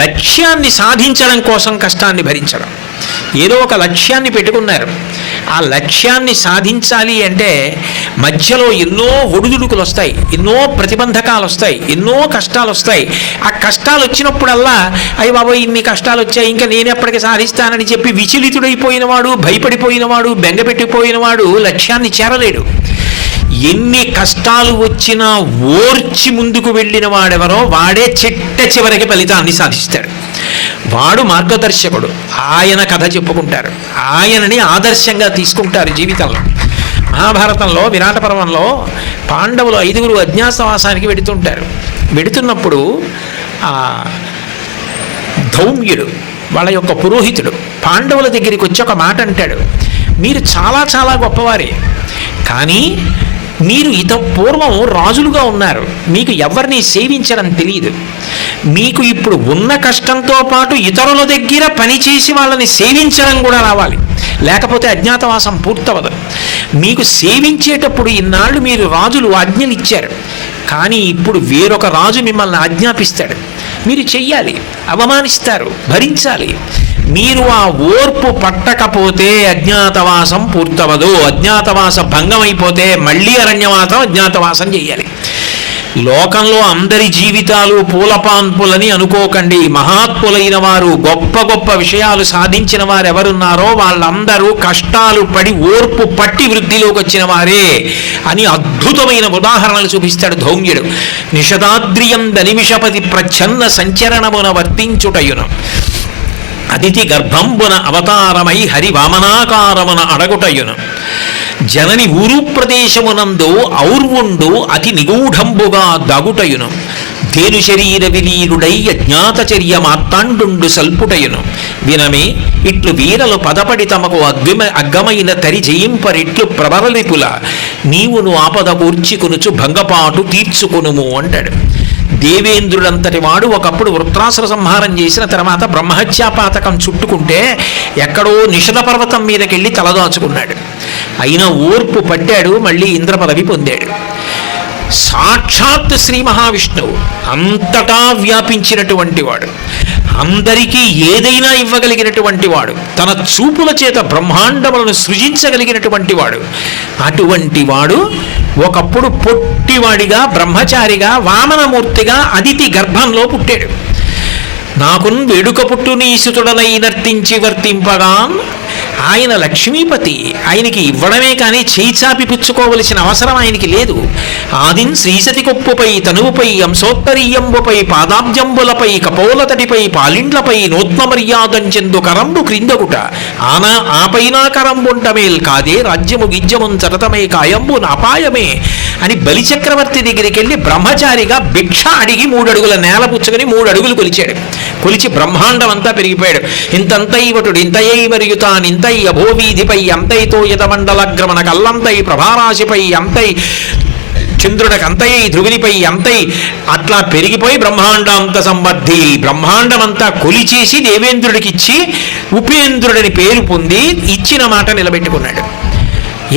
లక్ష్యాన్ని సాధించడం కోసం కష్టాన్ని భరించడం. ఏదో ఒక లక్ష్యాన్ని పెట్టుకున్నారు, ఆ లక్ష్యాన్ని సాధించాలి అంటే మధ్యలో ఎన్నో ఒడిదుడుకులు వస్తాయి, ఎన్నో ప్రతిబంధకాలు వస్తాయి, ఎన్నో కష్టాలు వస్తాయి. ఆ కష్టాలు వచ్చినప్పుడల్లా అయ్య బాబోయ్ ఇన్ని కష్టాలు వచ్చాయి, ఇంకా నేను ఎప్పటికీ సాధిస్తానని చెప్పి విచలితుడైపోయినవాడు, భయపడిపోయినవాడు, బెంగపెట్టిపోయినవాడు లక్ష్యాన్ని చేరలేడు. ఎన్ని కష్టాలు వచ్చినా ఓర్చి ముందుకు వెళ్ళిన వాడెవరో వాడే చిట్ట చివరికి ఫలితాన్ని సాధిస్తాడు. వాడు మార్గదర్శకుడు. ఆయన కథ చెప్పుకుంటారు, ఆయనని ఆదర్శంగా తీసుకుంటారు జీవితంలో. మహాభారతంలో విరాట పర్వంలో పాండవులు 5 అజ్ఞాతవాసానికి వెడుతుంటారు. వెడుతున్నప్పుడు ధౌమ్యుడు వాళ్ళ యొక్క పురోహితుడు పాండవుల దగ్గరికి వచ్చి ఒక మాట అంటాడు, మీరు చాలా చాలా గొప్పవారే, కానీ మీరు పూర్వం రాజులుగా ఉన్నారు, మీకు ఎవరిని సేవించడం తెలియదు. మీకు ఇప్పుడు ఉన్న కష్టంతో పాటు ఇతరుల దగ్గర పనిచేసి వాళ్ళని సేవించడం కూడా రావాలి, లేకపోతే అజ్ఞాతవాసం పూర్తవదు. మీకు సేవించేటప్పుడు ఇన్నాళ్ళు మీరు రాజులు ఆజ్ఞలు ఇచ్చారు, కానీ ఇప్పుడు వేరొక రాజు మిమ్మల్ని ఆజ్ఞాపిస్తాడు, మీరు చెయ్యాలి, అవమానిస్తారు, భరించాలి. మీరు ఆ ఓర్పు పట్టకపోతే అజ్ఞాతవాసం పూర్తవదు. అజ్ఞాతవాస భంగం అయిపోతే మళ్ళీ అరణ్యవాసం, అజ్ఞాతవాసం చేయాలి. లోకంలో అందరి జీవితాలు పూలపాన్పులని అనుకోకండి. మహాత్ములైన వారు, గొప్ప గొప్ప విషయాలు సాధించిన వారు ఎవరున్నారో వాళ్ళందరూ కష్టాలు పడి ఓర్పు పట్టి వృద్ధిలోకి వచ్చిన వారే అని అద్భుతమైన ఉదాహరణలు చూపిస్తాడు ధౌమ్యుడు. నిషదాద్రియం దనిమిషపతి ప్రచ్ఛన్న సంచరణమున వర్తించుటయును, అతిథి గర్భంబున అవతారమై హరి వామనాకారమున అడగుటయును, జనని ఊరు ప్రదేశమునందు ఔర్వుండు అతి నిగూఢంబుగా దగుటయును, ధేను శరీర విలీనుడై అజ్ఞాతచర్య మార్తాండు సల్పుటయును, వినమే ఇట్లు వీరలు పదపడి తమకు అగ్గమైన తరి జయింపరిట్లు ప్రబలలిపుల, నీవును ఆపద కూర్చికొనుచు భంగపాటు తీర్చుకొనుము అంటాడు. దేవేంద్రుడంతటి వాడు ఒకప్పుడు వృత్రాసుర సంహారం చేసిన తర్వాత బ్రహ్మహత్యాపాతకం చుట్టుకుంటే ఎక్కడో నిషద పర్వతం మీదకెళ్ళి తలదాచుకున్నాడు. అయినా ఓర్పు పట్టాడు, మళ్ళీ ఇంద్ర పదవి పొందాడు. సాక్షాత్ శ్రీ మహావిష్ణువు అంతటా వ్యాపించినటువంటి వాడు, అందరికీ ఏదైనా ఇవ్వగలిగినటువంటి వాడు, తన చూపుల చేత బ్రహ్మాండములను సృజించగలిగినటువంటి వాడు. అటువంటి వాడు ఒకప్పుడు పొట్టివాడిగా, బ్రహ్మచారిగా, వామనమూర్తిగా అదితి గర్భంలో పుట్టాడు. నాకున్ వేడుక పుట్టు నీసుతుడనై నర్తించి వర్తింపగాన్. ఆయన లక్ష్మీపతి, ఆయనకి ఇవ్వడమే కానీ చేయిచాపి పుచ్చుకోవలసిన అవసరం ఆయనకి లేదు. ఆదిన్ శ్రీసతి కొప్పుపై, తనువుపై, అంశోత్తరీయంబుపై, పాదాబ్జంబులపై, కపోలతటిపై, పాలిండ్లపై నూత్న మర్యాదంచెందు కరంబు క్రిందగుట, ఆపైనా కరంబుంటమేల్ కాదే రాజ్యము గిజ్యమున్ చరతమై కాయంబు నాపాయమే అని బలిచక్రవర్తి దగ్గరికి వెళ్ళి బ్రహ్మచారిగా భిక్ష అడిగి 3 అడుగుల నేల పుచ్చుకొని 3 అడుగులు కొలిచాడు. కొలిచి బ్రహ్మాండం అంతా పెరిగిపోయాడు. ఇంతంతైవటుడు ఇంతయై మరియుతాన్ ఇంతై అభోవీధిపై అంతైతో యతమండలగ్రమణ కల్లంతై ప్రభారాశిపై అంతై చంద్రుడకంతై ధ్రువునిపై అంతై అట్లా పెరిగిపోయి బ్రహ్మాండాంత సంబద్ధి బ్రహ్మాండమంతా కొలిచేసి దేవేంద్రుడికిచ్చి ఉపేంద్రుడని పేరు పొంది ఇచ్చిన మాట నిలబెట్టుకున్నాడు.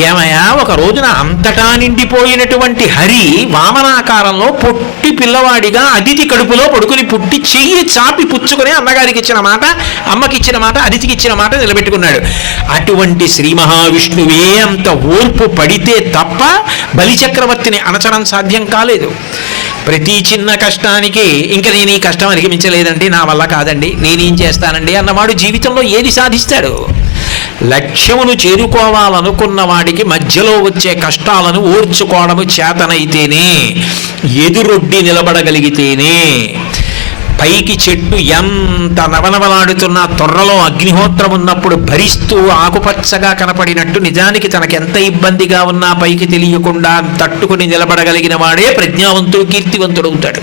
ఏమయ్యా, ఒక రోజున అంతటా నిండిపోయినటువంటి హరి వామనాకారంలో పొట్టి పిల్లవాడిగా అదితి కడుపులో పడుకుని పుట్టి చెయ్యి చాపి పుచ్చుకొని అన్నగారికి ఇచ్చిన మాట, అమ్మకి ఇచ్చిన మాట, అదితికి ఇచ్చిన మాట నిలబెట్టుకున్నాడు. అటువంటి శ్రీ మహావిష్ణువే అంత ఓర్పు పడితే తప్ప బలిచక్రవర్తిని అణచడం సాధ్యం కాలేదు. ప్రతి చిన్న కష్టానికి ఇంకా నేను ఈ కష్టం అధిగమించలేదండి, నా వల్ల కాదండి, నేనేం చేస్తానండి అన్నవాడు జీవితంలో ఏది సాధిస్తాడు? లక్ష్యమును చేరుకోవాలనుకున్న వాడికి మధ్యలో వచ్చే కష్టాలను ఓర్చుకోవడము చేతనైతేనే, ఎదురొడ్డి నిలబడగలిగితేనే. పైకి చెట్టు ఎంత నవనవలాడుతున్నా తొర్రలో అగ్నిహోత్రం ఉన్నప్పుడు భరిస్తూ ఆకుపచ్చగా కనపడినట్టు నిజానికి తనకెంత ఇబ్బందిగా ఉన్నా పైకి తెలియకుండా తట్టుకుని నిలబడగలిగిన వాడే ప్రజ్ఞావంతుడు, కీర్తివంతుడు అవుతాడు.